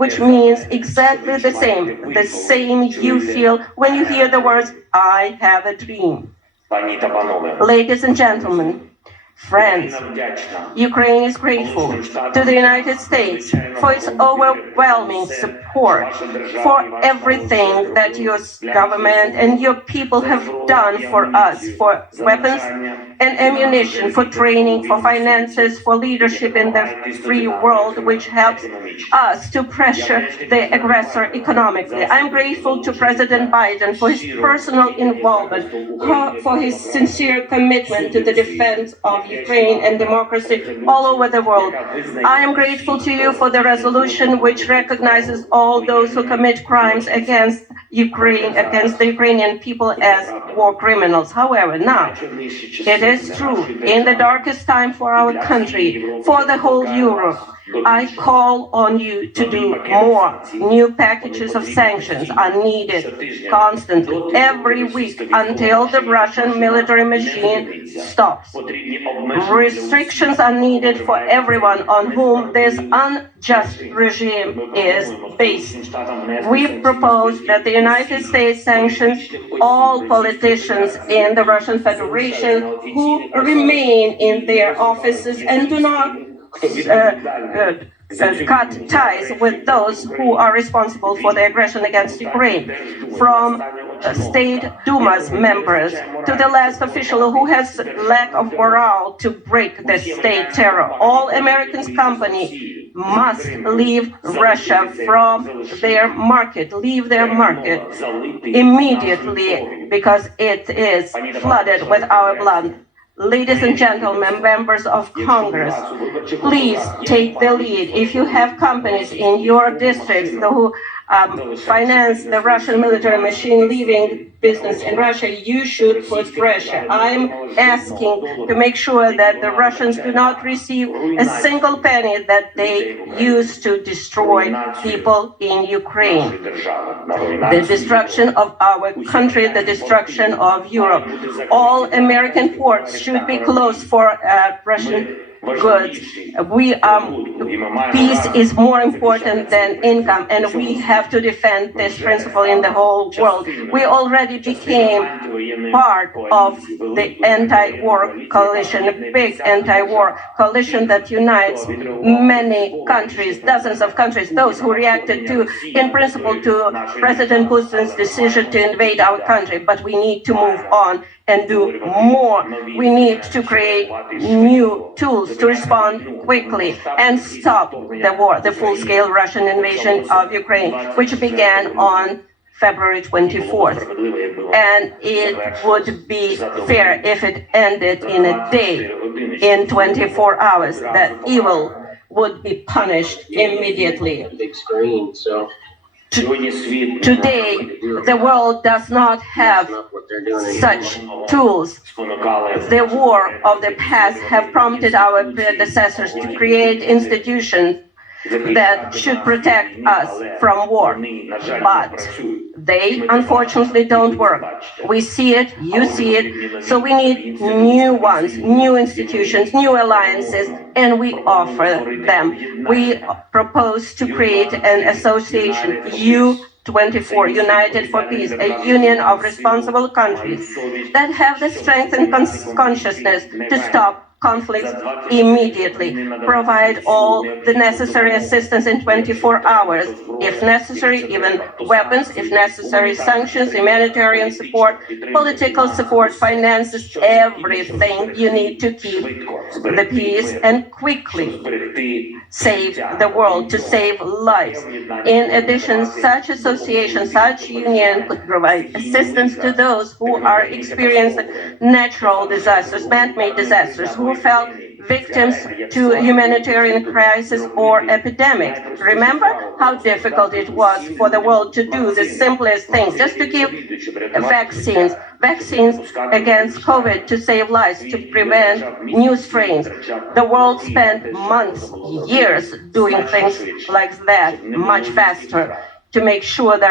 which means exactly the same you feel when you hear the words, "I have a dream." Ladies and gentlemen, friends, Ukraine is grateful to the United States for its overwhelming support, for everything that your government and your people have done for us, for weapons and ammunition, for training, for finances, for leadership in the free world, which helps us to pressure the aggressor economically. I'm grateful to President Biden for his personal involvement, for his sincere commitment to the defense of Ukraine and democracy all over the world. I am grateful to you for the resolution which recognizes all those who commit crimes against Ukraine, against the Ukrainian people as war criminals. However, now, it is true, in the darkest time for our country, for the whole Europe, I call on you to do more. New packages of sanctions are needed constantly, every week, until the Russian military machine stops. Restrictions are needed for everyone on whom this unjust regime is based. We propose that the United States sanctions all politicians in the Russian Federation who remain in their offices and do not cut ties with those who are responsible for the aggression against Ukraine, from State Duma's members to the last official who has lack of morale to break the state terror. All American companies must leave Russia from their market, leave their market immediately, because it is flooded with our blood. Ladies and gentlemen, members of Congress, please take the lead. If you have companies in your districts who finance the Russian military machine leaving business in Russia, you should put pressure. I'm asking to make sure that the Russians do not receive a single penny that they use to destroy people in Ukraine. The destruction of our country, the destruction of Europe. All American ports should be closed for Russian goods. Peace is more important than income, and we have to defend this principle in the whole world. We already became part of the anti-war coalition, a big anti-war coalition that unites many countries, dozens of countries, those who reacted in principle to President Putin's decision to invade our country. But we need to move on and do more. We need to create new tools to respond quickly and stop the war, the full-scale Russian invasion of Ukraine, which began on February 24th. And it would be fair if it ended in a day, in 24 hours, that evil would be punished immediately. Big screen, so today, the world does not have such tools. The war of the past have prompted our predecessors to create institutions that should protect us from war. But they, unfortunately, don't work. We see it, you see it, so we need new ones, new institutions, new alliances, and we offer them. We propose to create an association, U24, United for Peace, a union of responsible countries that have the strength and consciousness to stop conflicts immediately, provide all the necessary assistance in 24 hours, if necessary, even weapons, if necessary, sanctions, humanitarian support, political support, finances, everything you need to keep the peace and quickly save the world, to save lives. In addition, such association, such union could provide assistance to those who are experiencing natural disasters, man-made disasters, who fell victims to humanitarian crisis or epidemics. Remember how difficult it was for the world to do the simplest things, just to give vaccines against COVID to save lives, to prevent new strains. The world spent months, years doing things like that, much faster, to make sure that